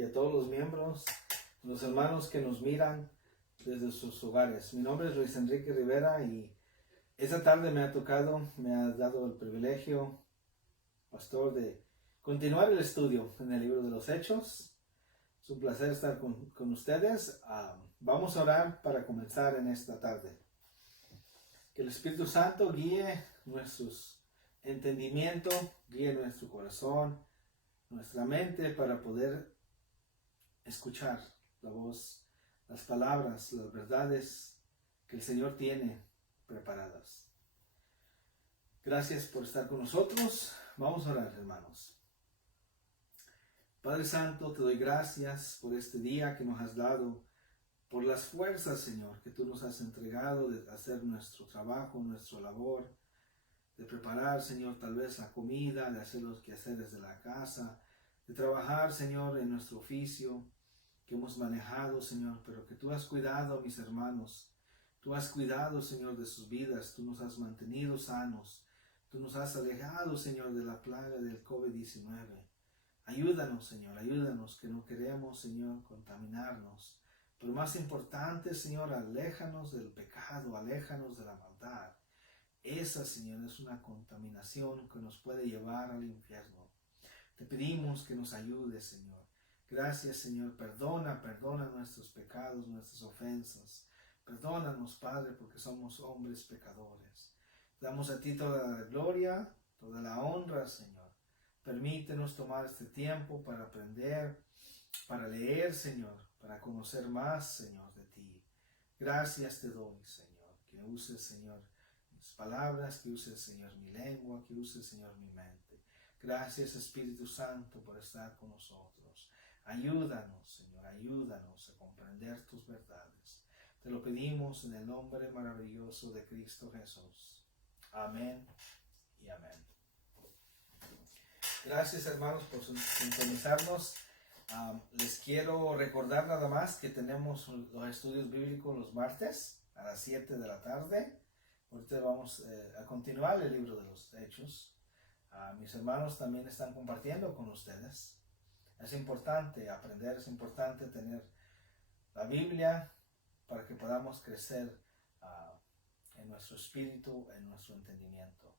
y a todos los miembros, los hermanos que nos miran desde sus hogares. Mi nombre es Luis Enrique Rivera y esta tarde me ha dado el privilegio, pastor, de continuar el estudio en el libro de los Hechos. Es un placer estar con ustedes. Vamos a orar para comenzar en esta tarde. Que el Espíritu Santo guíe nuestros entendimientos, guíe nuestro corazón, nuestra mente para poder escuchar la voz, las palabras, las verdades que el Señor tiene preparadas. Gracias por estar con nosotros. Vamos a orar, hermanos. Padre Santo, te doy gracias por este día que nos has dado, por las fuerzas, Señor, que tú nos has entregado de hacer nuestro trabajo, nuestra labor, de preparar, Señor, tal vez la comida, de hacer los quehaceres de la casa, de trabajar, Señor, en nuestro oficio que hemos manejado, Señor, pero que tú has cuidado a mis hermanos. Tú has cuidado, Señor, de sus vidas. Tú nos has mantenido sanos. Tú nos has alejado, Señor, de la plaga del COVID-19. Ayúdanos, Señor, ayúdanos, que no queremos, Señor, contaminarnos. Pero más importante, Señor, aléjanos del pecado, aléjanos de la maldad. Esa, Señor, es una contaminación que nos puede llevar al infierno. Te pedimos que nos ayudes, Señor. Gracias, Señor. Perdona nuestros pecados, nuestras ofensas. Perdónanos, Padre, porque somos hombres pecadores. Damos a ti toda la gloria, toda la honra, Señor. Permítenos tomar este tiempo para aprender, para leer, Señor, para conocer más, Señor, de ti. Gracias te doy, Señor. Que uses, Señor, mis palabras, que uses, Señor, mi lengua, que uses, Señor, mi mente. Gracias, Espíritu Santo, por estar con nosotros. Ayúdanos, Señor, ayúdanos a comprender tus verdades. Te lo pedimos en el nombre maravilloso de Cristo Jesús. Amén y amén. Gracias, hermanos, por sintonizarnos. Les quiero recordar nada más que tenemos los estudios bíblicos los martes a las 7 de la tarde. Ahorita vamos a continuar el libro de los Hechos. Mis hermanos también están compartiendo con ustedes. Es importante aprender, es importante tener la Biblia para que podamos crecer en nuestro espíritu, en nuestro entendimiento.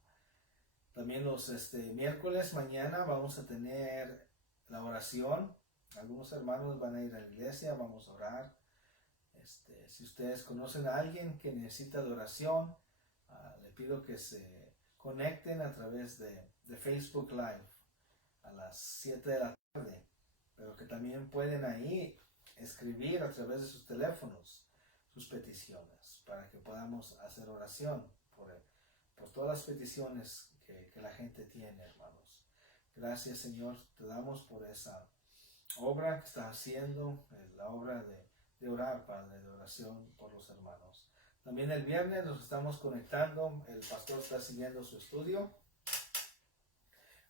También los miércoles mañana vamos a tener la oración. Algunos hermanos van a ir a la iglesia, vamos a orar. Si ustedes conocen a alguien que necesita de oración, le pido que se conecten a través de Facebook Live a las 7 de la tarde, pero que también pueden ahí escribir a través de sus teléfonos sus peticiones para que podamos hacer oración por todas las peticiones que la gente tiene, hermanos. Gracias, Señor, te damos por esa obra que estás haciendo, la obra de orar, Padre, de oración por los hermanos. También el viernes nos estamos conectando, el pastor está siguiendo su estudio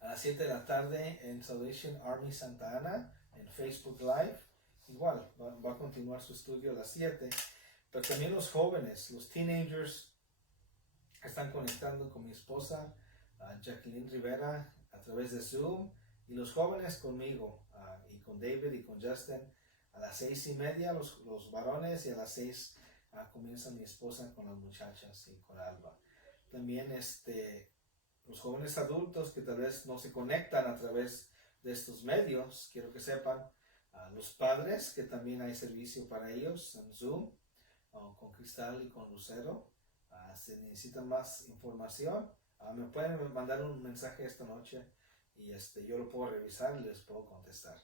a las 7 de la tarde en Salvation Army Santa Ana, en Facebook Live. Igual, va a continuar su estudio a las 7. Pero también los jóvenes, los teenagers, están conectando con mi esposa, Jacqueline Rivera, a través de Zoom. Y los jóvenes conmigo, y con David y con Justin, a las 6:30 los varones, y a las 6 comienza mi esposa con las muchachas y con Alba. También los jóvenes adultos que tal vez no se conectan a través de estos medios, quiero que sepan, los padres, que también hay servicio para ellos en Zoom, con Cristal y con Lucero. Si necesitan más información, me pueden mandar un mensaje esta noche y yo lo puedo revisar y les puedo contestar.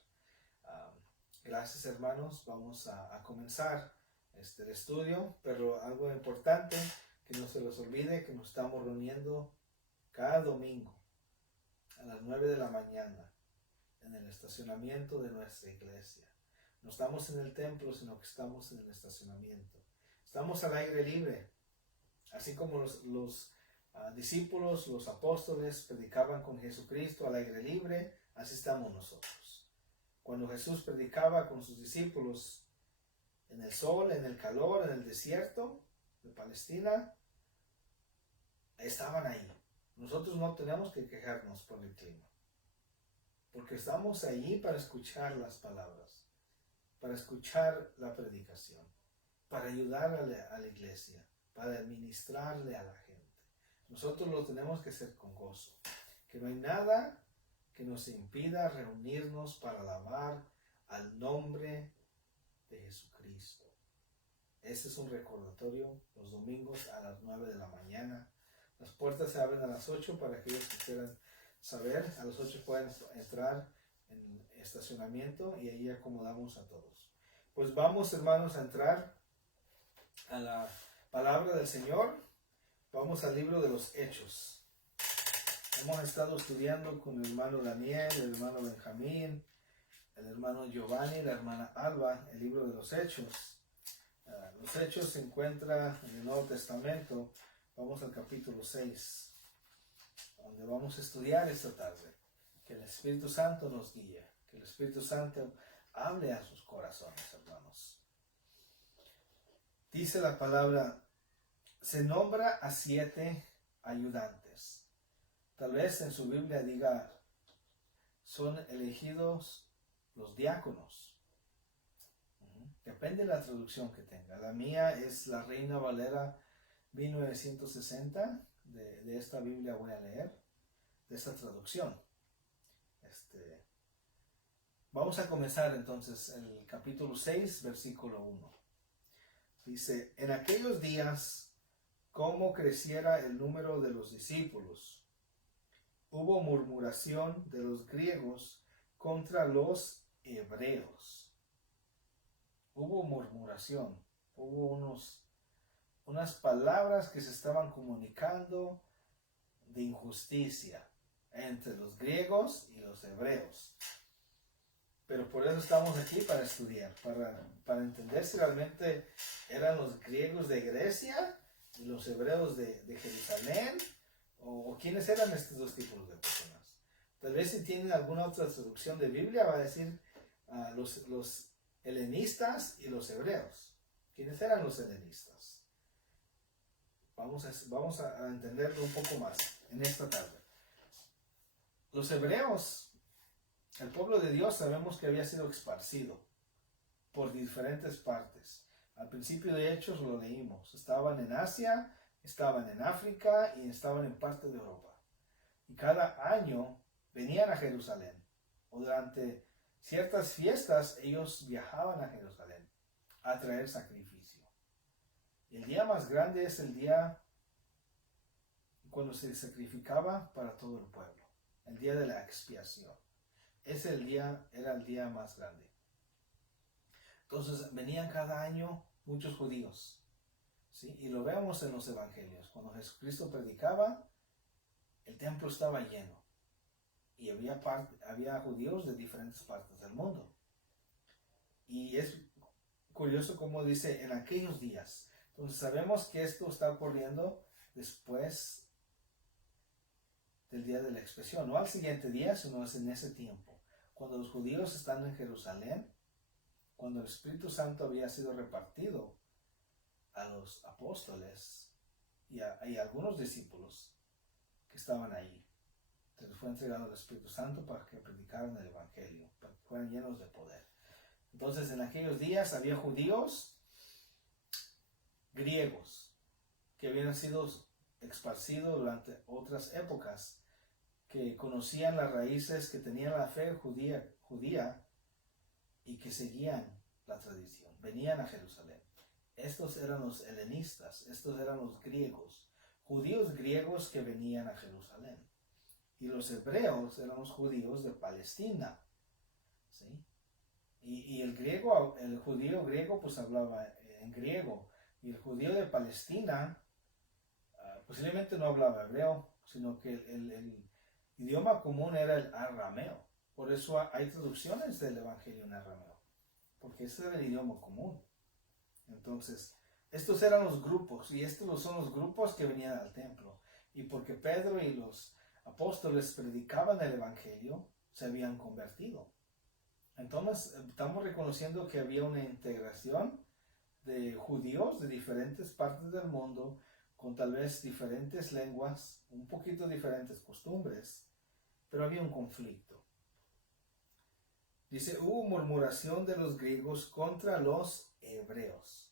Gracias, hermanos. Vamos a comenzar el estudio, pero algo importante, que no se les olvide que nos estamos reuniendo cada domingo a las 9 de la mañana en el estacionamiento de nuestra iglesia. No estamos en el templo, sino que estamos en el estacionamiento. Estamos al aire libre, así como los discípulos, los apóstoles predicaban con Jesucristo al aire libre, así estamos nosotros. Cuando Jesús predicaba con sus discípulos en el sol, en el calor, en el desierto de Palestina, estaban ahí. Nosotros no tenemos que quejarnos por el clima, porque estamos allí para escuchar las palabras, para escuchar la predicación, para ayudar a la iglesia, para administrarle a la gente. Nosotros lo tenemos que hacer con gozo, que no hay nada que nos impida reunirnos para alabar al nombre de Jesucristo. Este es un recordatorio los domingos a las 9 de la mañana. Las puertas se abren a las 8 para aquellos que quieran saber. A las 8 pueden entrar en estacionamiento y ahí acomodamos a todos. Pues vamos, hermanos, a entrar a la palabra del Señor. Vamos al libro de los Hechos. Hemos estado estudiando con el hermano Daniel, el hermano Benjamín, el hermano Giovanni, la hermana Alba, el libro de los Hechos. Los Hechos se encuentra en el Nuevo Testamento. Vamos al capítulo 6, donde vamos a estudiar esta tarde. Que el Espíritu Santo nos guíe, que el Espíritu Santo hable a sus corazones, hermanos. Dice la palabra, se nombra a 7 ayudantes. Tal vez en su Biblia diga, son elegidos los diáconos. Depende de la traducción que tenga. La mía es la Reina Valera 1960. De esta Biblia voy a leer, de esta traducción. Vamos a comenzar entonces el capítulo 6, versículo 1. Dice, en aquellos días, como creciera el número de los discípulos, hubo murmuración de los griegos contra los hebreos. Hubo murmuración, hubo unas palabras que se estaban comunicando de injusticia entre los griegos y los hebreos. Pero por eso estamos aquí para estudiar, para entender si realmente eran los griegos de Grecia y los hebreos de Jerusalén, o quiénes eran estos dos tipos de personas. Tal vez si tienen alguna otra traducción de Biblia va a decir los helenistas y los hebreos. ¿Quiénes eran los helenistas? Vamos a entenderlo un poco más en esta tarde. Los hebreos, el pueblo de Dios, sabemos que había sido esparcido por diferentes partes. Al principio de Hechos lo leímos. Estaban en Asia, estaban en África y estaban en parte de Europa. Y cada año venían a Jerusalén. O durante ciertas fiestas ellos viajaban a Jerusalén a traer sacrificio. Y el día más grande es el día cuando se sacrificaba para todo el pueblo. El día de la expiación. Ese era el día más grande. Entonces venían cada año muchos judíos. ¿Sí? Y lo vemos en los evangelios. Cuando Jesucristo predicaba, el templo estaba lleno. Y había judíos de diferentes partes del mundo. Y es curioso como dice, en aquellos días. Entonces sabemos que esto está ocurriendo después del día de la expiación. No al siguiente día, sino es en ese tiempo. Cuando los judíos están en Jerusalén, cuando el Espíritu Santo había sido repartido a los apóstoles y a algunos discípulos que estaban allí. Entonces fue entregado el Espíritu Santo para que predicaran el Evangelio, para que fueran llenos de poder. Entonces en aquellos días había judíos griegos que habían sido esparcidos durante otras épocas, que conocían las raíces, que tenían la fe judía y que seguían la tradición. Venían a Jerusalén. Estos eran los helenistas, estos eran los griegos, judíos griegos que venían a Jerusalén. Y los hebreos eran los judíos de Palestina. ¿Sí? Y el judío griego pues hablaba en griego. Y el judío de Palestina posiblemente no hablaba hebreo, sino que el idioma común era el arameo. Por eso hay traducciones del evangelio en arameo, porque ese era el idioma común. Entonces, estos eran los grupos, y estos son los grupos que venían al templo. Y porque Pedro y los apóstoles predicaban el evangelio, se habían convertido. Entonces, estamos reconociendo que había una integración de judíos de diferentes partes del mundo, con tal vez diferentes lenguas, un poquito diferentes costumbres, pero había un conflicto. Dice, hubo murmuración de los griegos contra los hebreos.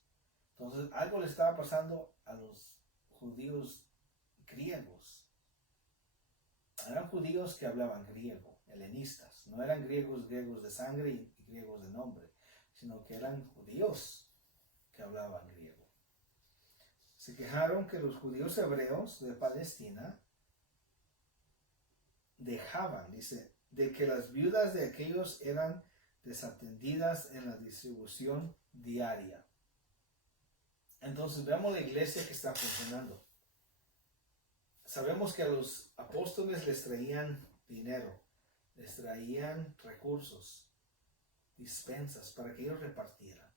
Entonces, algo le estaba pasando a los judíos griegos. Eran judíos que hablaban griego, helenistas. No eran griegos de sangre y griegos de nombre, sino que eran judíos que hablaban griego. Se quejaron que los judíos hebreos de Palestina dejaban, dice, de que las viudas de aquellos eran desatendidas en la distribución diaria. Entonces vemos la iglesia que está funcionando. Sabemos que a los apóstoles les traían dinero, les traían recursos, despensas para que ellos repartieran.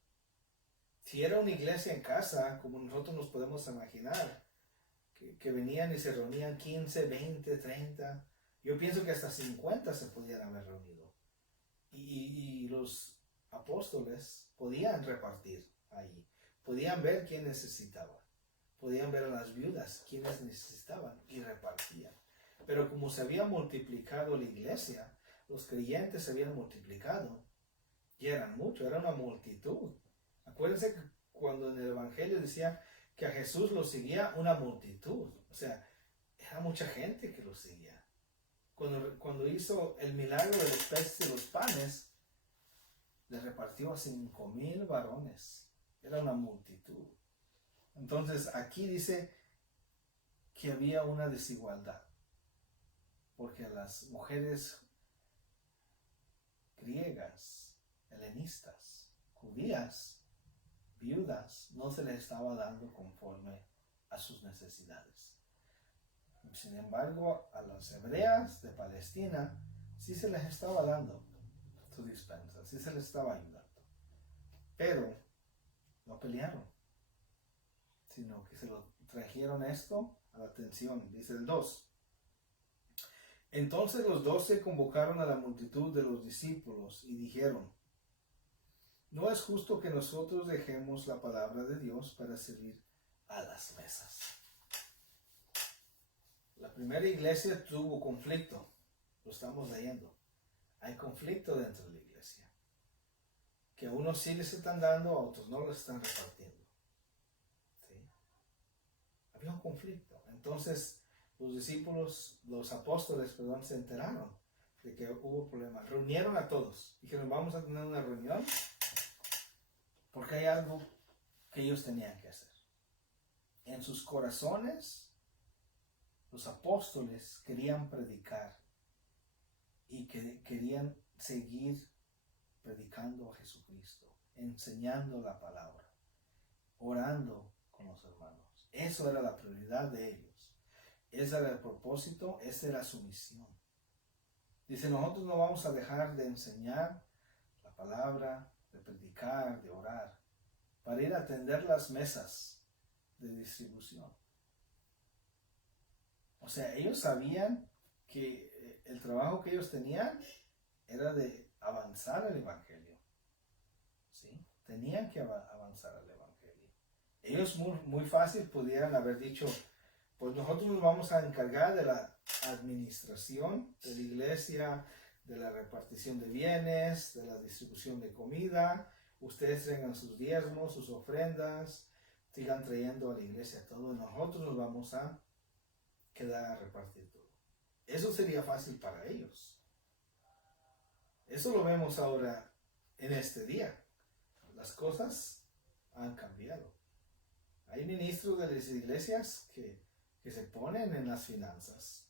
Si era una iglesia en casa, como nosotros nos podemos imaginar, que venían y se reunían 15, 20, 30, yo pienso que hasta 50 se podían haber reunido. Y los apóstoles podían repartir ahí. Podían ver quién necesitaba. Podían ver a las viudas quienes necesitaban y repartían. Pero como se había multiplicado la iglesia, los creyentes se habían multiplicado. Y eran muchos, era una multitud. Acuérdense que cuando en el Evangelio decía que a Jesús lo seguía una multitud. O sea, era mucha gente que lo seguía. Cuando hizo el milagro de los peces y los panes, le repartió a 5,000 varones. Era una multitud. Entonces aquí dice que había una desigualdad. Porque a las mujeres griegas, helenistas, judías, viudas, no se les estaba dando conforme a sus necesidades. Sin embargo, a las hebreas de Palestina sí se les estaba dando su dispensa, sí se les estaba ayudando. Pero no pelearon, sino que se lo trajeron esto a la atención. Dice el 2. Entonces los 12 convocaron a la multitud de los discípulos y dijeron, no es justo que nosotros dejemos la palabra de Dios para servir a las mesas. La primera iglesia tuvo conflicto, lo estamos leyendo. Hay conflicto dentro de la iglesia. Que a unos sí les están dando, a otros no les están repartiendo. ¿Sí? Había un conflicto. Entonces los discípulos, los apóstoles, se enteraron de que hubo problemas. Reunieron a todos. Dijeron, vamos a tener una reunión porque hay algo que ellos tenían que hacer. En sus corazones, los apóstoles querían predicar y querían seguir predicando a Jesucristo, enseñando la palabra, orando con los hermanos. Eso era la prioridad de ellos. Ese era el propósito, esa era su misión. Dice, nosotros no vamos a dejar de enseñar la palabra, de predicar, de orar, para ir a atender las mesas de distribución. O sea, ellos sabían que el trabajo que ellos tenían era de avanzar el evangelio. ¿Sí? Tenían que avanzar el evangelio. Ellos muy fácil pudieran haber dicho, pues nosotros nos vamos a encargar de la administración de la iglesia, de la repartición de bienes, de la distribución de comida. Ustedes traigan sus diezmos, sus ofrendas, sigan trayendo a la iglesia todo y nosotros nos vamos a quedar a repartir todo. Eso sería fácil para ellos. Eso lo vemos ahora en este día. Las cosas han cambiado. Hay ministros de las iglesias que se ponen en las finanzas,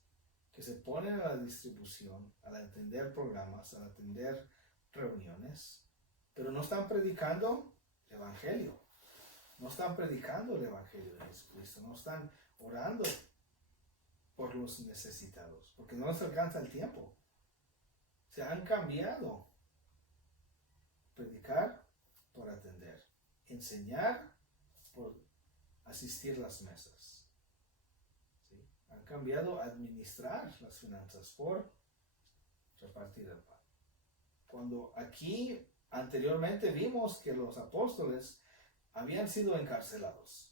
que se ponen a la distribución, al atender programas, al atender reuniones, pero no están predicando el evangelio. No están predicando el evangelio de Jesucristo. No están orando por los necesitados, porque no les alcanza el tiempo. Se han cambiado. Predicar por atender, enseñar por asistir a las mesas. ¿Sí? Han cambiado a administrar las finanzas por repartir el pan. Cuando aquí anteriormente vimos que los apóstoles habían sido encarcelados.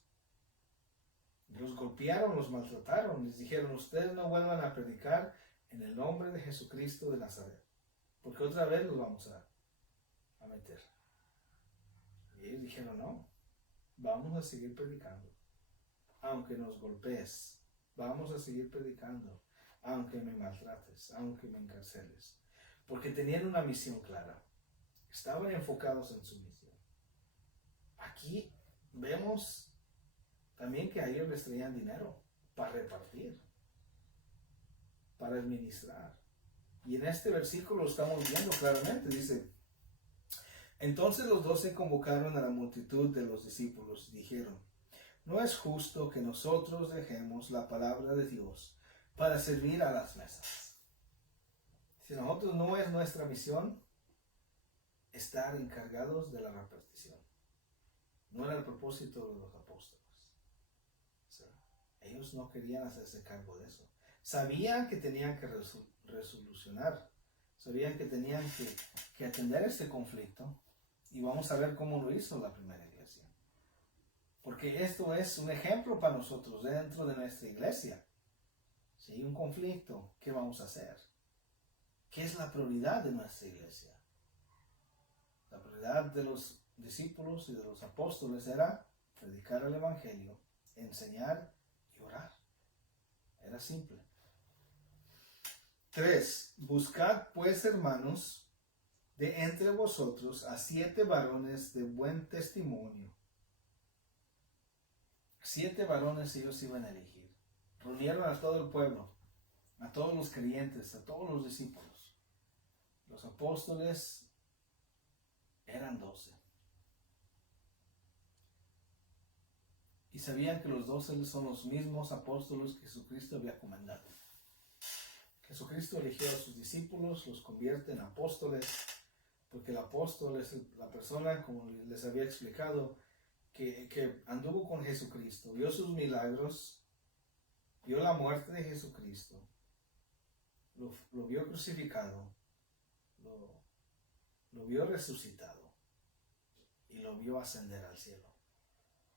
Los golpearon, los maltrataron, les dijeron, ustedes no vuelvan a predicar en el nombre de Jesucristo de Nazaret, porque otra vez los vamos a a meter. Y ellos dijeron, no, vamos a seguir predicando. Aunque nos golpees, vamos a seguir predicando. Aunque me maltrates, aunque me encarceles. Porque tenían una misión clara. Estaban enfocados en su misión. Aquí vemos también que a ellos les traían dinero para repartir, para administrar. Y en este versículo lo estamos viendo claramente. Dice, entonces los 12 convocaron a la multitud de los discípulos y dijeron, no es justo que nosotros dejemos la palabra de Dios para servir a las mesas. Si nosotros no es nuestra misión estar encargados de la repartición. No era el propósito de los apóstoles. O sea, ellos no querían hacerse cargo de eso. Sabían que tenían que resolucionar. Sabían que tenían que atender este conflicto. Y vamos a ver cómo lo hizo la primera iglesia. Porque esto es un ejemplo para nosotros dentro de nuestra iglesia. Si hay un conflicto, ¿qué vamos a hacer? ¿Qué es la prioridad de nuestra iglesia? La prioridad de los discípulos y de los apóstoles era predicar el evangelio, enseñar y orar. Era simple. 3. Buscad pues, hermanos, de entre vosotros a 7 varones de buen testimonio. 7 varones ellos iban a elegir. Reunieron a todo el pueblo, a todos los creyentes, a todos los discípulos. Los apóstoles eran 12. Y sabían que los 12 son los mismos apóstoles que Jesucristo había comandado. Jesucristo eligió a sus discípulos, los convierte en apóstoles, porque el apóstol es la persona, como les había explicado, que anduvo con Jesucristo, vio sus milagros, vio la muerte de Jesucristo, lo vio crucificado, lo vio resucitado y lo vio ascender al cielo.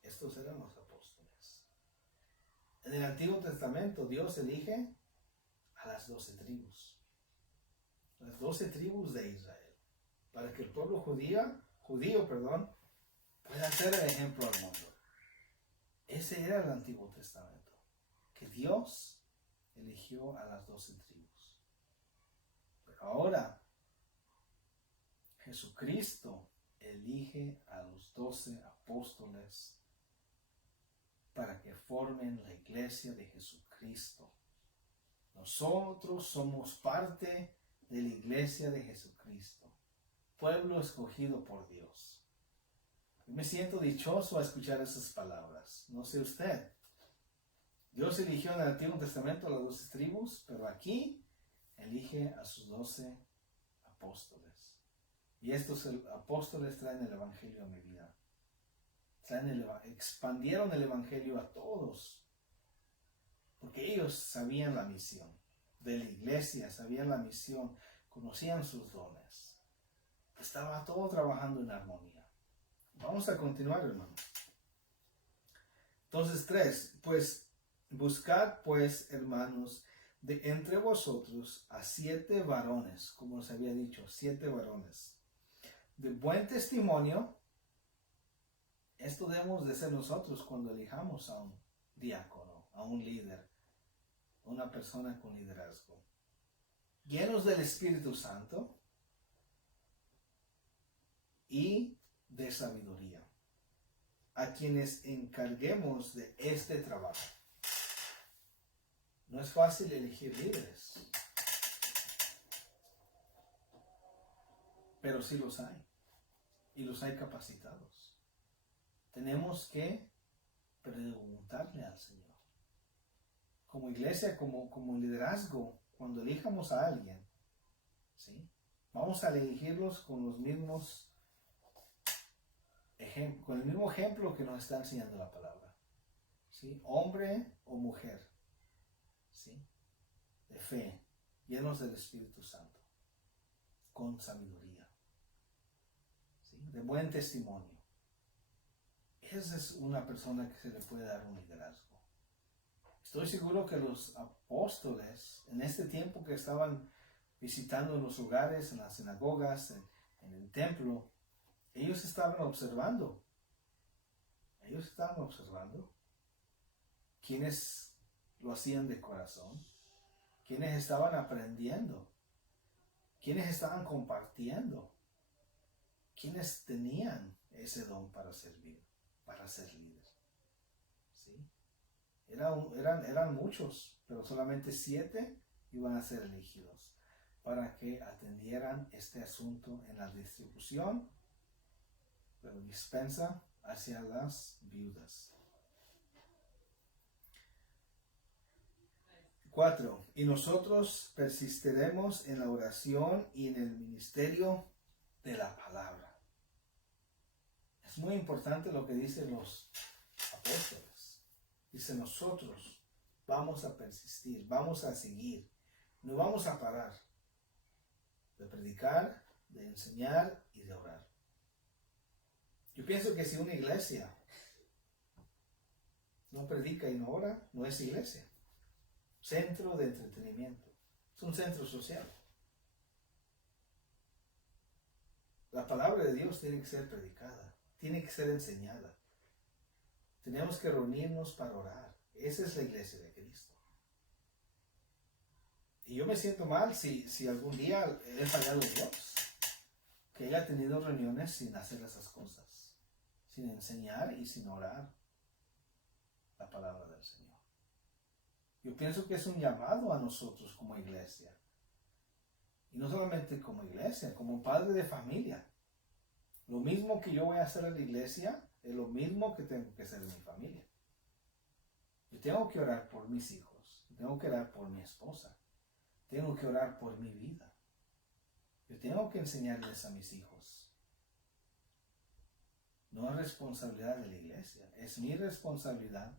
Estos eran los apóstoles. En el Antiguo Testamento Dios elige a las 12 tribus. Las 12 tribus de Israel. Para que el pueblo judío, pueda ser el ejemplo al mundo. Ese era el Antiguo Testamento. Que Dios eligió a las 12 tribus. Pero ahora Jesucristo elige a los 12 apóstoles para que formen la iglesia de Jesucristo. Nosotros somos parte de la iglesia de Jesucristo, pueblo escogido por Dios. Yo me siento dichoso a escuchar esas palabras. No sé usted. Dios eligió en el Antiguo Testamento a las 12 tribus, pero aquí elige a sus 12 apóstoles. Y estos apóstoles traen el evangelio a mi vida. Expandieron el evangelio a todos. Porque ellos sabían la misión de la iglesia, sabían la misión, conocían sus dones. Estaba todo trabajando en armonía. Vamos a continuar, hermano. Entonces, 3. Buscad pues, hermanos, de entre vosotros a 7 varones, como os había dicho, 7 varones, de buen testimonio. Esto debemos de ser nosotros cuando elijamos a un diácono, a un líder, una persona con liderazgo. Llenos del Espíritu Santo y de sabiduría, a quienes encarguemos de este trabajo. No es fácil elegir líderes, pero sí los hay, y los hay capacitados. Tenemos que preguntarle al Señor. Como iglesia, como liderazgo, cuando elijamos a alguien, ¿sí? Vamos a elegirlos con los mismos con el mismo ejemplo que nos está enseñando la palabra, ¿sí? Hombre o mujer, ¿sí? De fe, llenos del Espíritu Santo, con sabiduría, ¿sí? De buen testimonio. Esa es una persona que se le puede dar un liderazgo. Estoy seguro que los apóstoles, en este tiempo que estaban visitando los hogares, en las sinagogas, en el templo, Ellos estaban observando. Ellos estaban observando quienes lo hacían de corazón, quienes estaban aprendiendo, quienes estaban compartiendo, quienes tenían ese don para servir, para ser líder. ¿Sí? Eran muchos, pero solamente 7 iban a ser elegidos para que atendieran este asunto en la distribución de la dispensa hacia las viudas. 4. Y nosotros persistiremos en la oración y en el ministerio de la palabra. Es muy importante lo que dicen los apóstoles. Dice, nosotros vamos a persistir, vamos a seguir, no vamos a parar de predicar, de enseñar y de orar. Yo pienso que si una iglesia no predica y no ora, no es iglesia. Centro de entretenimiento. Es un centro social. La palabra de Dios tiene que ser predicada, tiene que ser enseñada. Tenemos que reunirnos para orar. Esa es la iglesia de Cristo. Y yo me siento mal si algún día he fallado a Dios, que haya tenido reuniones sin hacer esas cosas, sin enseñar y sin orar la palabra del Señor. Yo pienso que es un llamado a nosotros como iglesia. Y no solamente como iglesia, como padre de familia. Lo mismo que yo voy a hacer en la iglesia es lo mismo que tengo que hacer en mi familia. Yo tengo que orar por mis hijos. Tengo que orar por mi esposa. Tengo que orar por mi vida. Yo tengo que enseñarles a mis hijos. No es responsabilidad de la iglesia. Es mi responsabilidad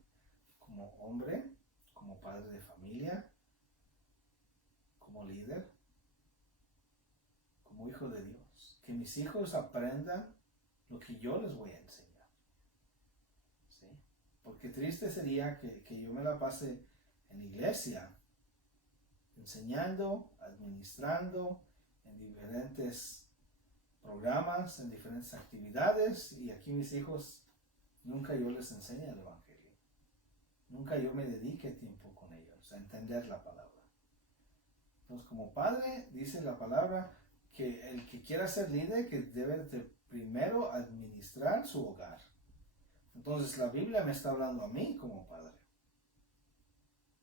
como hombre, como padre de familia, como líder, como hijo de Dios. Que mis hijos aprendan lo que yo les voy a enseñar. ¿Sí? Porque triste sería que yo me la pase en la iglesia, enseñando, administrando, en diferentes programas, en diferentes actividades, y aquí mis hijos, nunca yo les enseño el evangelio. Nunca yo me dedique tiempo con ellos a entender la palabra. Entonces, como padre, dice la palabra que el que quiera ser líder, que debe de primero administrar su hogar. Entonces, la Biblia me está hablando a mí como padre,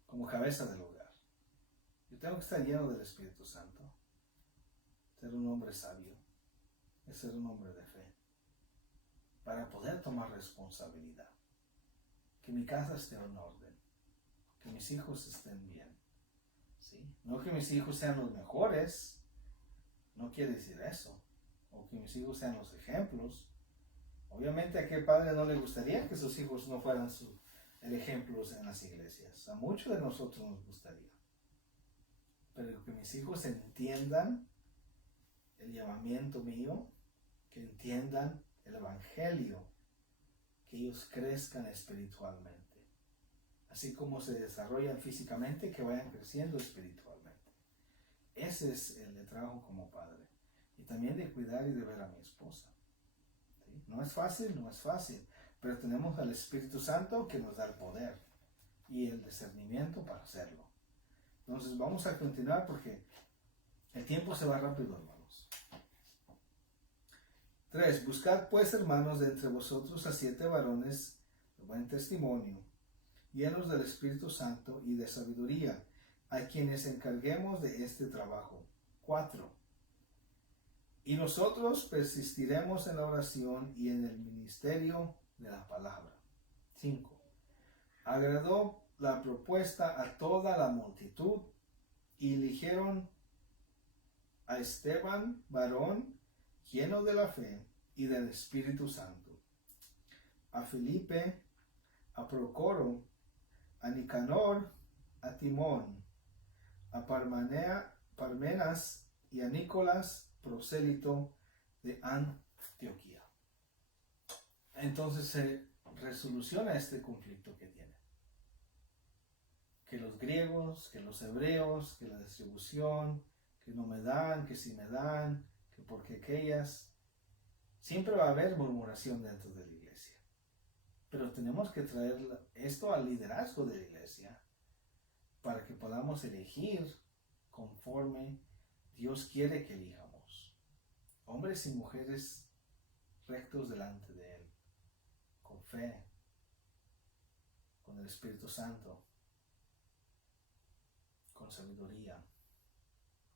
como cabeza del hogar. Yo tengo que estar lleno del Espíritu Santo, ser un hombre sabio, ser un hombre de fe, para poder tomar responsabilidad. Que mi casa esté en orden, que mis hijos estén bien, ¿sí? No que mis hijos sean los mejores, no quiere decir eso, o que mis hijos sean los ejemplos. Obviamente a qué padre no le gustaría que sus hijos no fueran el ejemplo en las iglesias. A muchos de nosotros nos gustaría, pero que mis hijos entiendan el llamamiento mío, que entiendan el evangelio, que ellos crezcan espiritualmente. Así como se desarrollan físicamente, que vayan creciendo espiritualmente. Ese es el trabajo como padre. Y también de cuidar y de ver a mi esposa. ¿Sí? No es fácil, pero tenemos al Espíritu Santo que nos da el poder y el discernimiento para hacerlo. Entonces vamos a continuar porque el tiempo se va rápido, hermanos. 3. Buscad pues, hermanos, de entre vosotros a 7 varones de buen testimonio, llenos del Espíritu Santo y de sabiduría, a quienes encarguemos de este trabajo. 4. Y nosotros persistiremos en la oración y en el ministerio de la palabra. 5. Agradó la propuesta a toda la multitud y eligieron a Esteban, varón lleno de la fe y del Espíritu Santo, a Felipe, a Procoro, a Nicanor, a Timón, a Parmenas y a Nicolás, prosélito de Antioquía. Entonces se resoluciona este conflicto que tiene. Que los griegos, que los hebreos, que la distribución, que no me dan, que sí me dan, que porque aquellas. Siempre va a haber murmuración dentro de la iglesia. Pero tenemos que traer esto al liderazgo de la iglesia para que podamos elegir conforme Dios quiere que elijamos. Hombres y mujeres rectos delante de Él, con fe, con el Espíritu Santo, con sabiduría,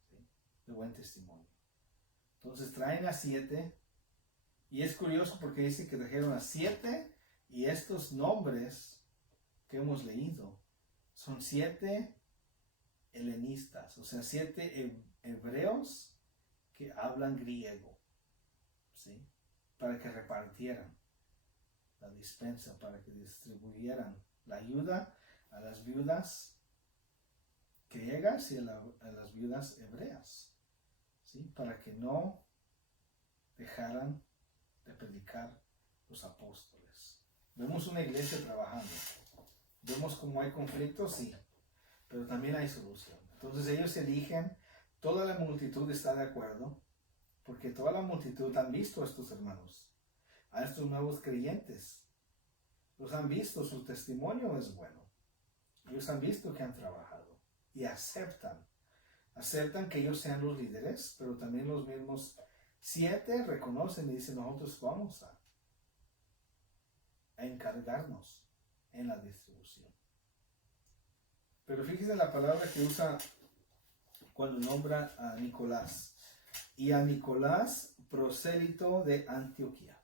¿sí? De buen testimonio. Entonces traen a 7, y es curioso porque dice que trajeron a 7, y estos nombres que hemos leído son 7 helenistas, o sea, 7 hebreos que hablan griego, ¿sí? Para que repartieran la dispensa, para que distribuyeran la ayuda a las viudas griegas y a las viudas hebreas, ¿sí? Para que no dejaran de predicar los apóstoles. Vemos una iglesia trabajando. Vemos cómo hay conflictos, sí, pero también hay solución. Entonces ellos eligen, toda la multitud está de acuerdo, porque toda la multitud han visto a estos hermanos, a estos nuevos creyentes. Los han visto, su testimonio es bueno. Ellos han visto que han trabajado y aceptan que ellos sean los líderes, pero también los mismos 7 reconocen y dicen, nosotros vamos a encargarnos en la distribución. Pero fíjense la palabra que usa cuando nombra a Nicolás. Y a Nicolás, prosélito de Antioquía.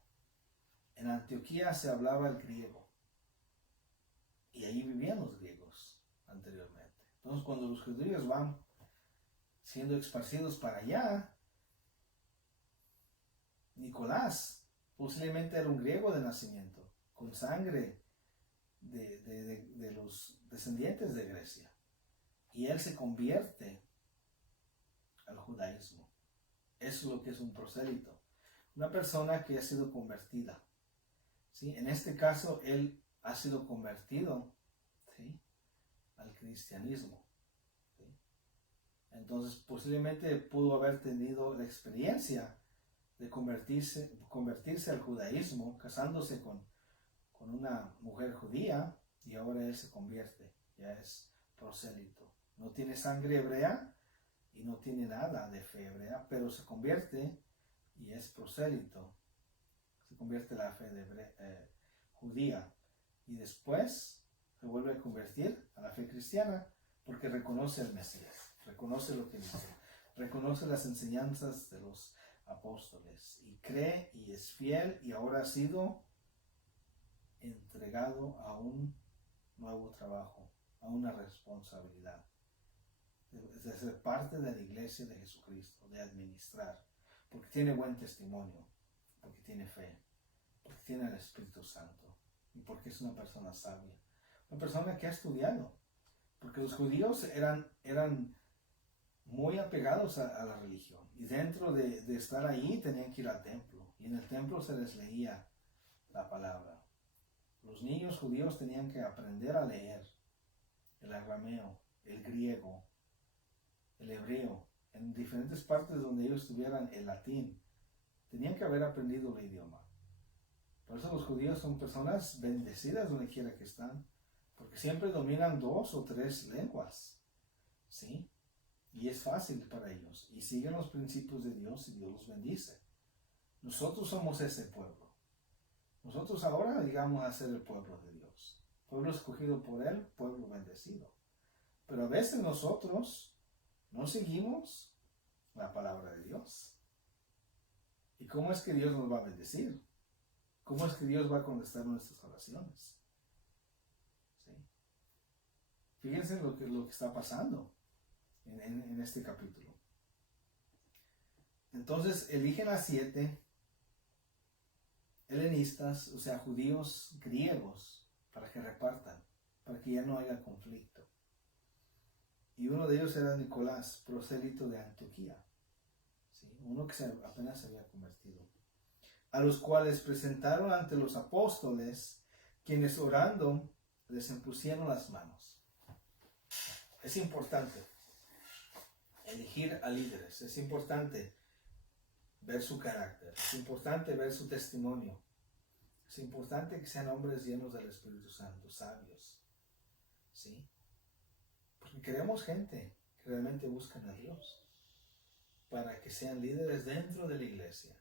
En Antioquía se hablaba el griego. Y ahí vivían los griegos anteriormente. Entonces cuando los judíos van siendo esparcidos para allá, Nicolás posiblemente era un griego de nacimiento, con sangre de los descendientes de Grecia. Y él se convierte al judaísmo. Eso es lo que es un prosélito. Una persona que ha sido convertida, ¿sí? En este caso, él ha sido convertido, ¿sí?, al cristianismo, ¿sí? Entonces, posiblemente pudo haber tenido la experiencia de convertirse al judaísmo, casándose con una mujer judía, y ahora él se convierte, ya es prosélito. No tiene sangre hebrea y no tiene nada de fe hebrea, pero se convierte y es prosélito. Se convierte a la fe judía, y después se vuelve a convertir a la fe cristiana porque reconoce al Mesías, reconoce lo que dice, reconoce las enseñanzas de los apóstoles y cree y es fiel, y ahora ha sido entregado a un nuevo trabajo, a una responsabilidad de ser parte de la iglesia de Jesucristo, de administrar, porque tiene buen testimonio, porque tiene fe, porque tiene el Espíritu Santo y porque es una persona sabia, una persona que ha estudiado, porque los judíos eran muy apegados a la religión, y dentro de estar ahí tenían que ir al templo, y en el templo se les leía la palabra. Los niños judíos tenían que aprender a leer el arameo, el griego, el hebreo, en diferentes partes donde ellos estuvieran, el latín. Tenían que haber aprendido el idioma. Por eso los judíos son personas bendecidas donde quiera que están, porque siempre dominan 2 o 3 lenguas, ¿sí? Y es fácil para ellos, y siguen los principios de Dios, y Dios los bendice. Nosotros somos ese pueblo. Nosotros ahora llegamos a ser el pueblo de Dios, pueblo escogido por Él, pueblo bendecido. Pero a veces nosotros no seguimos la palabra de Dios. ¿Y cómo es que Dios nos va a bendecir? ¿Cómo es que Dios va a contestar nuestras oraciones? ¿Sí? Fíjense lo que está pasando en este capítulo. Entonces eligen a 7 helenistas, o sea, judíos griegos, para que repartan, para que ya no haya conflicto. Y uno de ellos era Nicolás, prosélito de Antioquía, ¿sí? Uno que apenas se había convertido, a los cuales presentaron ante los apóstoles, quienes orando les impusieron las manos. Es importante elegir a líderes, es importante ver su carácter, es importante ver su testimonio, es importante que sean hombres llenos del Espíritu Santo, sabios, ¿sí? Porque queremos gente que realmente buscan a Dios, para que sean líderes dentro de la iglesia.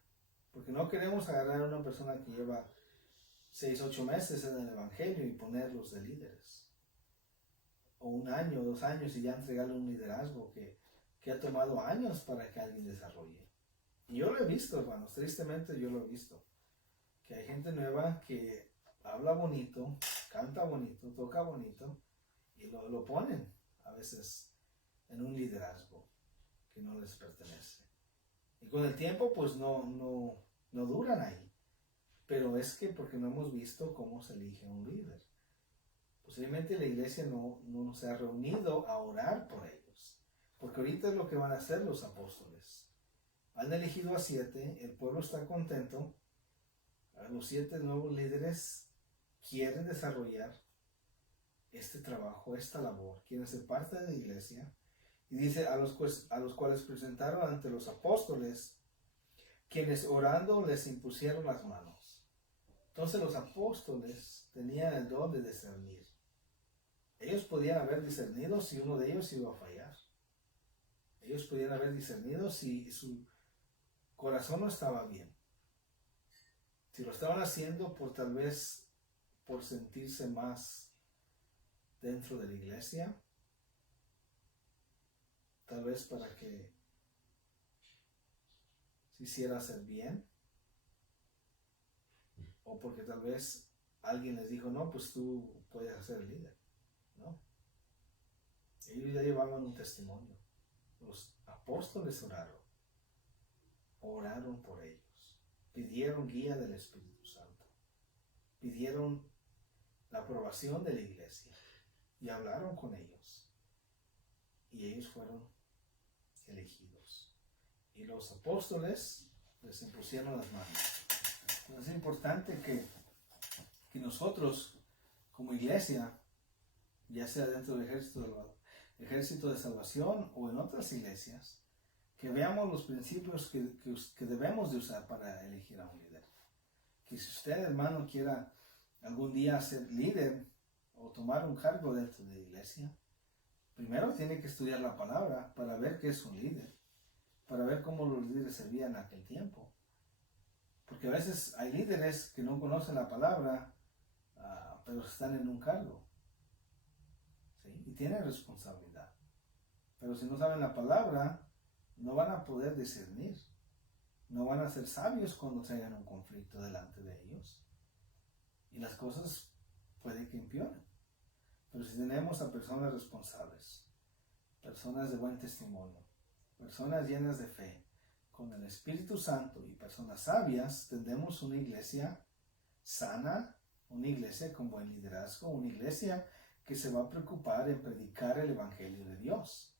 Porque no queremos agarrar a una persona que lleva 6, 8 meses en el Evangelio y ponerlos de líderes. O 1 año, 2 años y ya entregarle un liderazgo que ha tomado años para que alguien desarrolle. Y yo lo he visto, hermanos, tristemente yo lo he visto. Que hay gente nueva que habla bonito, canta bonito, toca bonito y lo ponen a veces en un liderazgo que no les pertenece. Y con el tiempo pues no duran ahí. Pero es que porque no hemos visto cómo se elige un líder. Posiblemente la iglesia no se ha reunido a orar por ellos. Porque ahorita es lo que van a hacer los apóstoles. Han elegido a 7, el pueblo está contento. Los 7 nuevos líderes quieren desarrollar este trabajo, esta labor. Quieren ser parte de la iglesia. Y dice, a los cuales presentaron ante los apóstoles, quienes orando les impusieron las manos. Entonces los apóstoles tenían el don de discernir. Ellos podían haber discernido si uno de ellos iba a fallar. Ellos podían haber discernido si su corazón no estaba bien. Si lo estaban haciendo tal vez por sentirse más dentro de la iglesia, tal vez para que se hiciera hacer bien, o porque tal vez alguien les dijo, no, pues tú puedes ser el líder, ¿no? Ellos ya llevaban un testimonio. Los apóstoles oraron por ellos, pidieron guía del Espíritu Santo, pidieron la aprobación de la iglesia y hablaron con ellos, y ellos fueron elegidos. Y los apóstoles les impusieron las manos. Entonces es importante que nosotros, como iglesia, ya sea dentro del ejército de salvación o en otras iglesias, que veamos los principios que debemos de usar para elegir a un líder. Que si usted, hermano, quiera algún día ser líder o tomar un cargo dentro de la iglesia, primero tiene que estudiar la palabra para ver qué es un líder, para ver cómo los líderes servían en aquel tiempo. Porque a veces hay líderes que no conocen la palabra, pero están en un cargo, ¿sí? Y tienen responsabilidad. Pero si no saben la palabra, no van a poder discernir. No van a ser sabios cuando traigan un conflicto delante de ellos. Y las cosas pueden que empeoren. Pero si tenemos a personas responsables, personas de buen testimonio, personas llenas de fe, con el Espíritu Santo y personas sabias, tendremos una iglesia sana, una iglesia con buen liderazgo, una iglesia que se va a preocupar en predicar el Evangelio de Dios,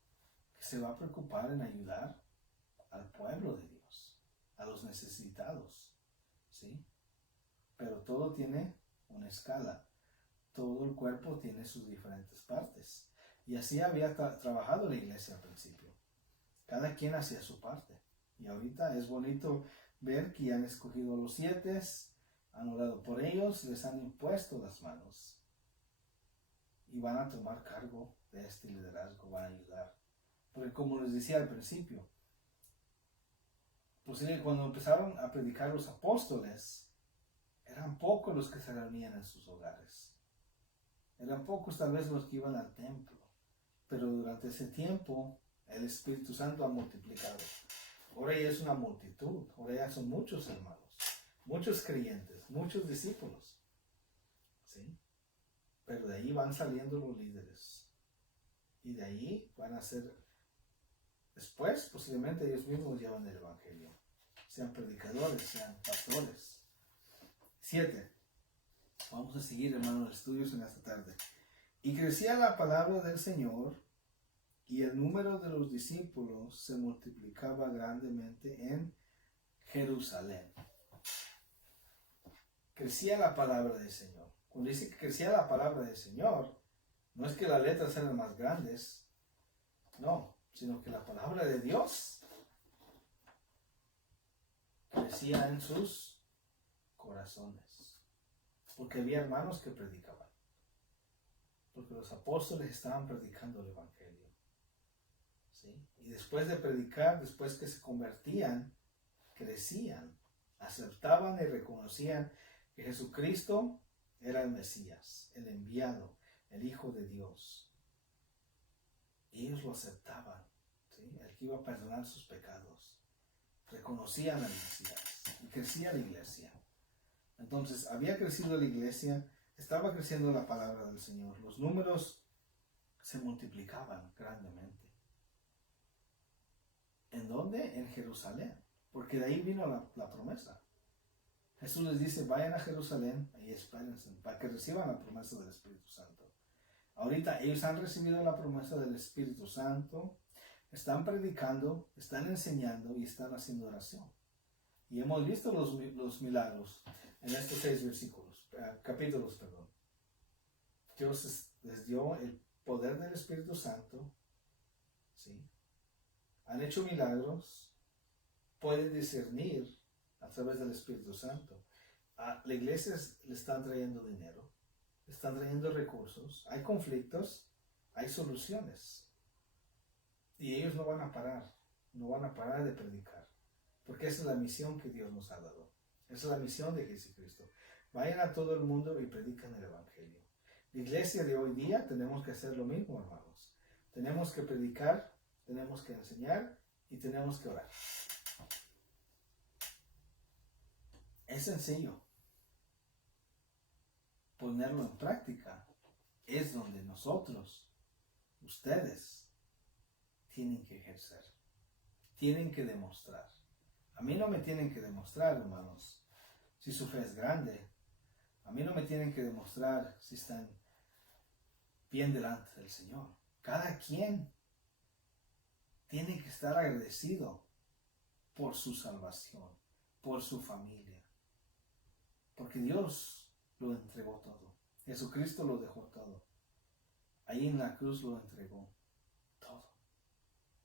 que se va a preocupar en ayudar al pueblo de Dios, a los necesitados, ¿sí? Pero todo tiene una escala, todo el cuerpo tiene sus diferentes partes, y así había trabajado la iglesia al principio. Cada quien hacía su parte. Y ahorita es bonito ver que han escogido a los 7, han orado por ellos, les han impuesto las manos. Y van a tomar cargo de este liderazgo, van a ayudar. Porque como les decía al principio, pues cuando empezaron a predicar los apóstoles, eran pocos los que se reunían en sus hogares. Eran pocos tal vez los que iban al templo. Pero durante ese tiempo, el Espíritu Santo ha multiplicado. Ahora ya es una multitud, ahora ya son muchos hermanos, muchos creyentes, muchos discípulos, ¿sí? Pero de ahí van saliendo los líderes. Y de ahí van a ser, después posiblemente ellos mismos llevan el Evangelio. Sean predicadores, sean pastores. 7. Vamos a seguir, hermanos, estudios en esta tarde. Y crecía la palabra del Señor, y el número de los discípulos se multiplicaba grandemente en Jerusalén. Crecía la palabra del Señor. Cuando dice que crecía la palabra del Señor, no es que las letras eran más grandes, no, sino que la palabra de Dios decía en sus corazones. Porque había hermanos que predicaban. Porque los apóstoles estaban predicando el evangelio. ¿Sí? Y después de predicar, después que se convertían, crecían, aceptaban y reconocían que Jesucristo era el Mesías, el enviado, el Hijo de Dios. Y ellos lo aceptaban, ¿sí? El que iba a perdonar sus pecados. Reconocían al Mesías y crecía la iglesia. Entonces, había crecido la iglesia, estaba creciendo la palabra del Señor. Los números se multiplicaban grandemente. ¿En dónde? En Jerusalén. Porque de ahí vino la promesa. Jesús les dice, vayan a Jerusalén y espérense para que reciban la promesa del Espíritu Santo. Ahorita ellos han recibido la promesa del Espíritu Santo, están predicando, están enseñando y están haciendo oración. Y hemos visto los milagros en estos 6 capítulos. Dios les dio el poder del Espíritu Santo, ¿sí? Han hecho milagros, pueden discernir a través del Espíritu Santo. A la iglesia le están trayendo dinero, le están trayendo recursos, hay conflictos, hay soluciones. Y ellos no van a parar de predicar. Porque esa es la misión que Dios nos ha dado. Esa es la misión de Jesucristo. Vayan a todo el mundo y predican el Evangelio. La iglesia de hoy día tenemos que hacer lo mismo, hermanos. Tenemos que predicar, tenemos que enseñar y tenemos que orar. Es sencillo. Ponerlo en práctica es donde nosotros, ustedes, tienen que ejercer. Tienen que demostrar. A mí no me tienen que demostrar, hermanos, si su fe es grande. A mí no me tienen que demostrar si están bien delante del Señor. Cada quien tiene que estar agradecido por su salvación, por su familia. Porque Dios lo entregó todo. Jesucristo lo dejó todo. Ahí en la cruz lo entregó todo.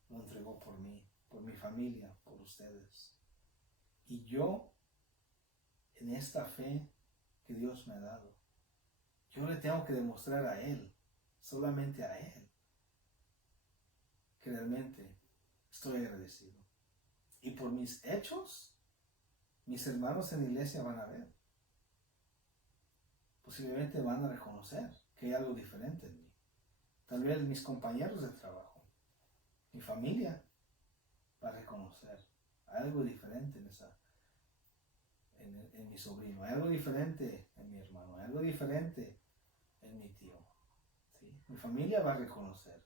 Lo entregó por mí, por mi familia, por ustedes. Y yo, en esta fe que Dios me ha dado, yo le tengo que demostrar a Él, solamente a Él, que realmente estoy agradecido. Y por mis hechos, mis hermanos en la iglesia van a ver. Posiblemente van a reconocer que hay algo diferente en mí. Tal vez mis compañeros de trabajo, mi familia, va a reconocer algo diferente en mi sobrino, hay algo diferente en mi hermano, hay algo diferente en mi tío. ¿Sí? Mi familia va a reconocer.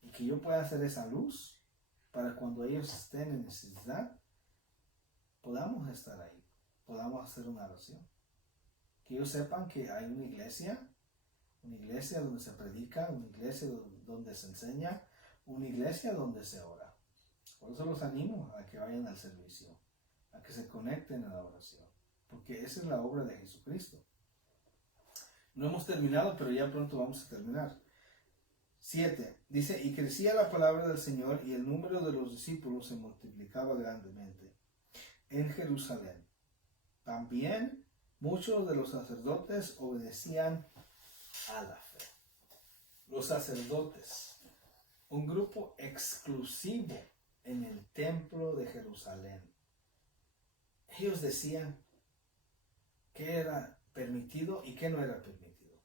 Y que yo pueda hacer esa luz para cuando ellos estén en necesidad, podamos estar ahí, podamos hacer una oración. Que ellos sepan que hay una iglesia donde se predica, una iglesia donde se enseña, una iglesia donde se ora. Por eso los animo a que vayan al servicio, a que se conecten a la oración, porque esa es la obra de Jesucristo. No hemos terminado, pero ya pronto vamos a terminar. 7. Dice, y crecía la palabra del Señor y el número de los discípulos se multiplicaba grandemente en Jerusalén. También muchos de los sacerdotes obedecían a la fe. Los sacerdotes, un grupo exclusivo en el templo de Jerusalén. Ellos decían qué era permitido y qué no era permitido.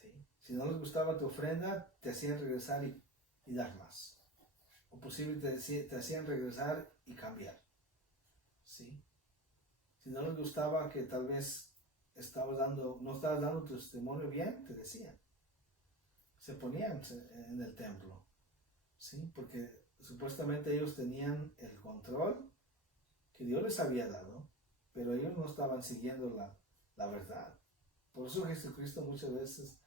¿Sí? Si no les gustaba tu ofrenda, te hacían regresar y dar más. O posible te hacían regresar y cambiar. ¿Sí? Si no les gustaba que tal vez no estabas dando tu testimonio bien, te decían. Se ponían en el templo. ¿Sí? Porque supuestamente ellos tenían el control que Dios les había dado, pero ellos no estaban siguiendo la verdad. Por eso Jesucristo muchas veces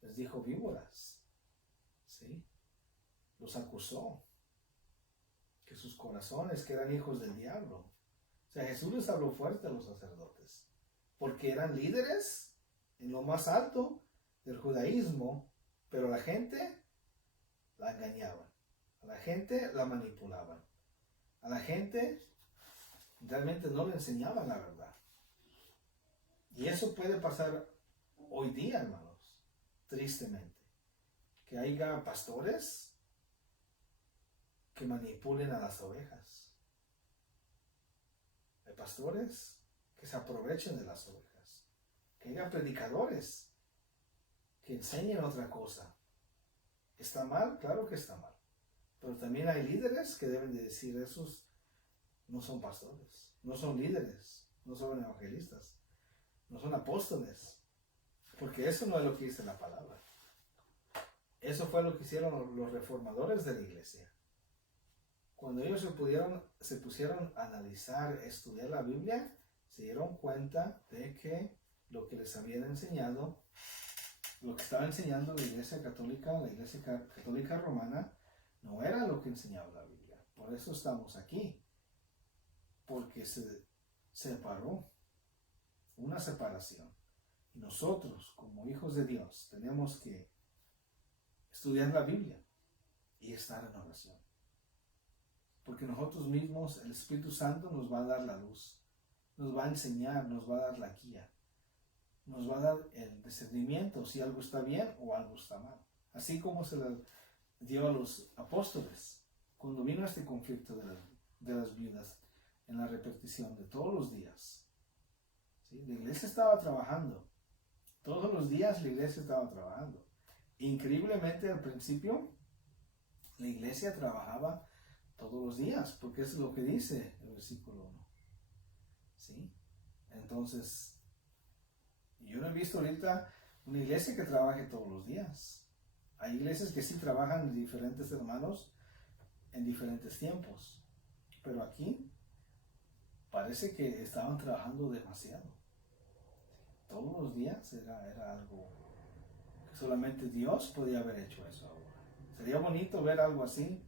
les dijo víboras. ¿Sí? Los acusó. Que sus corazones, que eran hijos del diablo. O sea, Jesús les habló fuerte a los sacerdotes, porque eran líderes en lo más alto del judaísmo, pero la gente la engañaban, a la gente la manipulaban, a la gente realmente no le enseñaban la verdad. Y eso puede pasar hoy día, hermanos, tristemente. Que haya pastores que manipulen a las ovejas. Hay pastores que se aprovechen de las ovejas. Que haya predicadores que enseñen otra cosa. ¿Está mal? Claro que está mal. Pero también hay líderes que deben de decir, esos no son pastores, no son líderes, no son evangelistas, no son apóstoles. Porque eso no es lo que dice la palabra. Eso fue lo que hicieron los reformadores de la iglesia. Cuando ellos se pusieron a analizar, estudiar la Biblia, se dieron cuenta de que lo que les habían enseñado, lo que estaba enseñando la iglesia católica romana, no era lo que enseñaba la Biblia. Por eso estamos aquí. Porque se separó. Una separación. Y nosotros, como hijos de Dios, tenemos que estudiar la Biblia y estar en oración. Porque nosotros mismos, el Espíritu Santo nos va a dar la luz. Nos va a enseñar, nos va a dar la guía. Nos va a dar el discernimiento si algo está bien o algo está mal. Así como se le dio a los apóstoles cuando vino este conflicto de las viudas en la repetición de todos los días. ¿Sí? La iglesia estaba trabajando. Todos los días la iglesia estaba trabajando. Increíblemente al principio la iglesia trabajaba todos los días, porque es lo que dice el versículo 1. ¿Sí? Entonces, yo no he visto ahorita una iglesia que trabaje todos los días. Hay iglesias que sí trabajan diferentes hermanos en diferentes tiempos. Pero aquí parece que estaban trabajando demasiado. Todos los días era algo que solamente Dios podía haber hecho eso ahora. Sería bonito ver algo así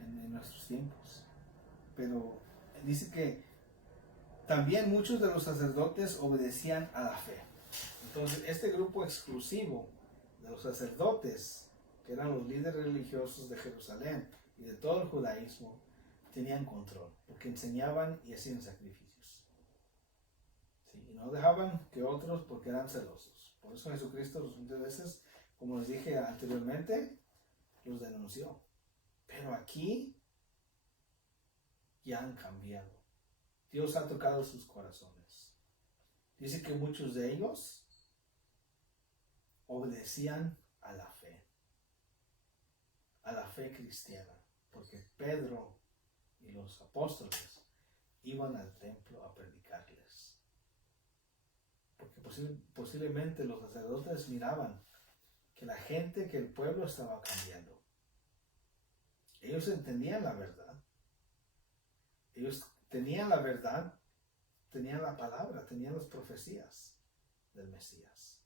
en nuestros tiempos. Pero dice que también muchos de los sacerdotes obedecían a la fe. Entonces, este grupo exclusivo de los sacerdotes, que eran los líderes religiosos de Jerusalén y de todo el judaísmo, tenían control, porque enseñaban y hacían sacrificios. ¿Sí? Y no dejaban que otros, porque eran celosos. Por eso Jesucristo muchas veces, como les dije anteriormente, los denunció. Pero aquí ya han cambiado. Dios ha tocado sus corazones. Dice que muchos de ellos obedecían a la fe cristiana, porque Pedro y los apóstoles iban al templo a predicarles. Porque posiblemente los sacerdotes miraban que la gente, que el pueblo estaba cambiando. Ellos entendían la verdad. Ellos tenían la verdad, tenían la palabra, tenían las profecías del Mesías.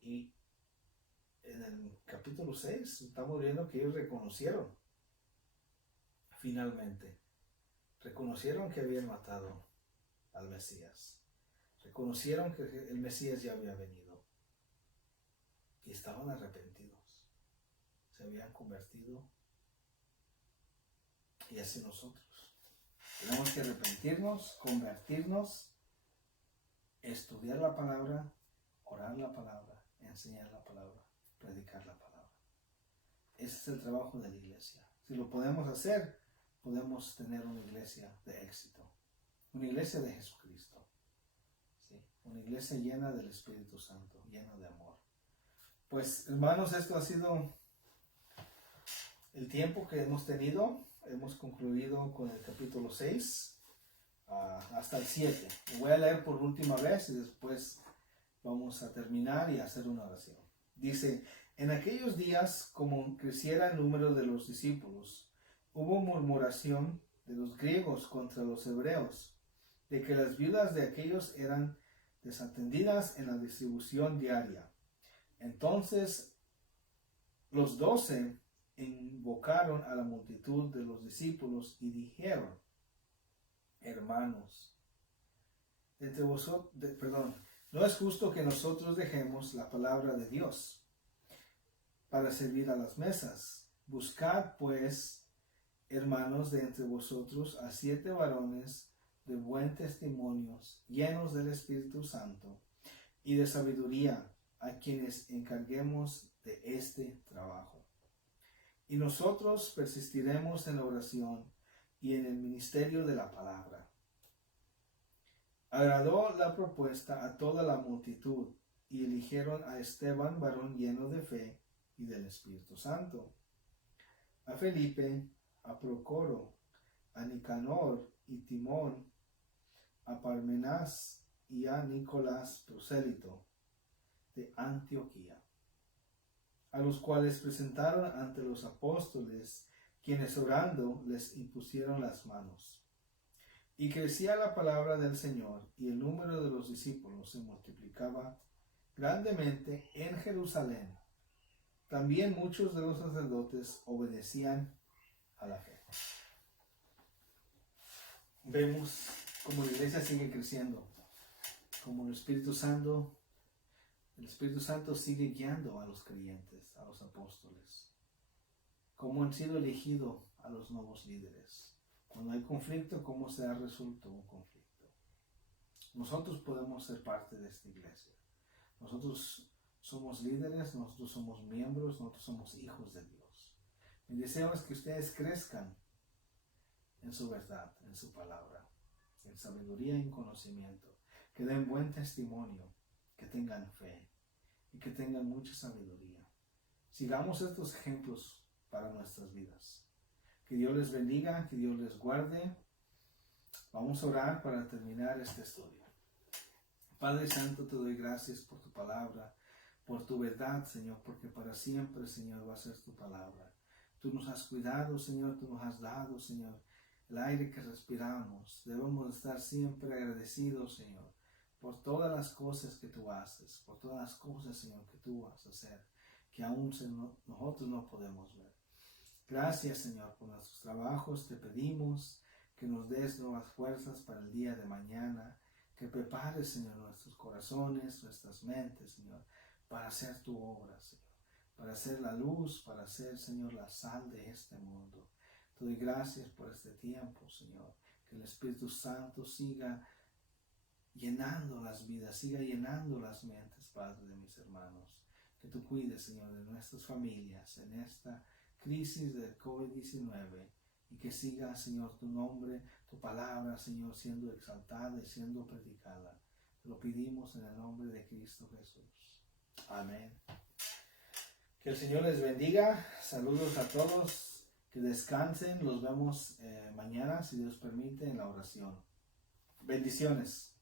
Y en el capítulo 6 estamos viendo que ellos reconocieron, finalmente, reconocieron que habían matado al Mesías. Reconocieron que el Mesías ya había venido. Y estaban arrepentidos. Se habían convertido. Y así nosotros. Tenemos que arrepentirnos, convertirnos, estudiar la palabra, orar la palabra, enseñar la palabra, predicar la palabra. Ese es el trabajo de la iglesia. Si lo podemos hacer, podemos tener una iglesia de éxito. Una iglesia de Jesucristo. ¿Sí? Una iglesia llena del Espíritu Santo, llena de amor. Pues, hermanos, esto ha sido el tiempo que hemos tenido. Hemos concluido con el capítulo 6 hasta el 7. Lo voy a leer por última vez y después vamos a terminar y hacer una oración. Dice: en aquellos días, como creciera el número de los discípulos, hubo murmuración de los griegos contra los hebreos, de que las viudas de aquellos eran desatendidas en la distribución diaria. Entonces los 12 invocaron a la multitud de los discípulos y dijeron: hermanos, entre vosotros, no es justo que nosotros dejemos la palabra de Dios para servir a las mesas. Buscad pues, hermanos, de entre vosotros a 7 varones de buen testimonio, llenos del Espíritu Santo y de sabiduría, a quienes encarguemos de este trabajo. Y nosotros persistiremos en la oración y en el ministerio de la palabra. Agradó la propuesta a toda la multitud, y eligieron a Esteban, varón lleno de fe y del Espíritu Santo, a Felipe, a Procoro, a Nicanor y Timón, a Parmenas y a Nicolás prosélito de Antioquía, a los cuales presentaron ante los apóstoles, quienes orando les impusieron las manos. Y crecía la palabra del Señor, y el número de los discípulos se multiplicaba grandemente en Jerusalén. También muchos de los sacerdotes obedecían a la fe. Vemos como la iglesia sigue creciendo, como el Espíritu Santo sigue guiando a los creyentes, a los apóstoles, cómo han sido elegidos a los nuevos líderes. Cuando hay conflicto, cómo se ha resuelto un conflicto. Nosotros podemos ser parte de esta iglesia. Nosotros somos líderes, nosotros somos miembros, nosotros somos hijos de Dios. Mi deseo es que ustedes crezcan en su verdad, en su palabra, en sabiduría y en conocimiento, que den buen testimonio, que tengan fe y que tengan mucha sabiduría. Sigamos estos ejemplos para nuestras vidas. Que Dios les bendiga, que Dios les guarde. Vamos a orar para terminar este estudio. Padre Santo, te doy gracias por tu palabra, por tu verdad, Señor, porque para siempre, Señor, va a ser tu palabra. Tú nos has cuidado, Señor, tú nos has dado, Señor, el aire que respiramos. Debemos estar siempre agradecidos, Señor, por todas las cosas que tú haces, por todas las cosas, Señor, que tú vas a hacer, que aún nosotros no podemos ver. Gracias, Señor, por nuestros trabajos. Te pedimos que nos des nuevas fuerzas para el día de mañana, que prepares, Señor, nuestros corazones, nuestras mentes, Señor, para hacer tu obra, Señor, para hacer la luz, para hacer, Señor, la sal de este mundo. Te doy gracias por este tiempo, Señor, que el Espíritu Santo siga llenando las vidas, siga llenando las mentes, Padre, de mis hermanos. Que tú cuides, Señor, de nuestras familias en esta crisis del COVID-19 y que siga, Señor, tu nombre, tu palabra, Señor, siendo exaltada y siendo predicada. Te lo pedimos en el nombre de Cristo Jesús. Amén. Que el Señor les bendiga. Saludos a todos. Que descansen. Los vemos mañana, si Dios permite, en la oración. Bendiciones.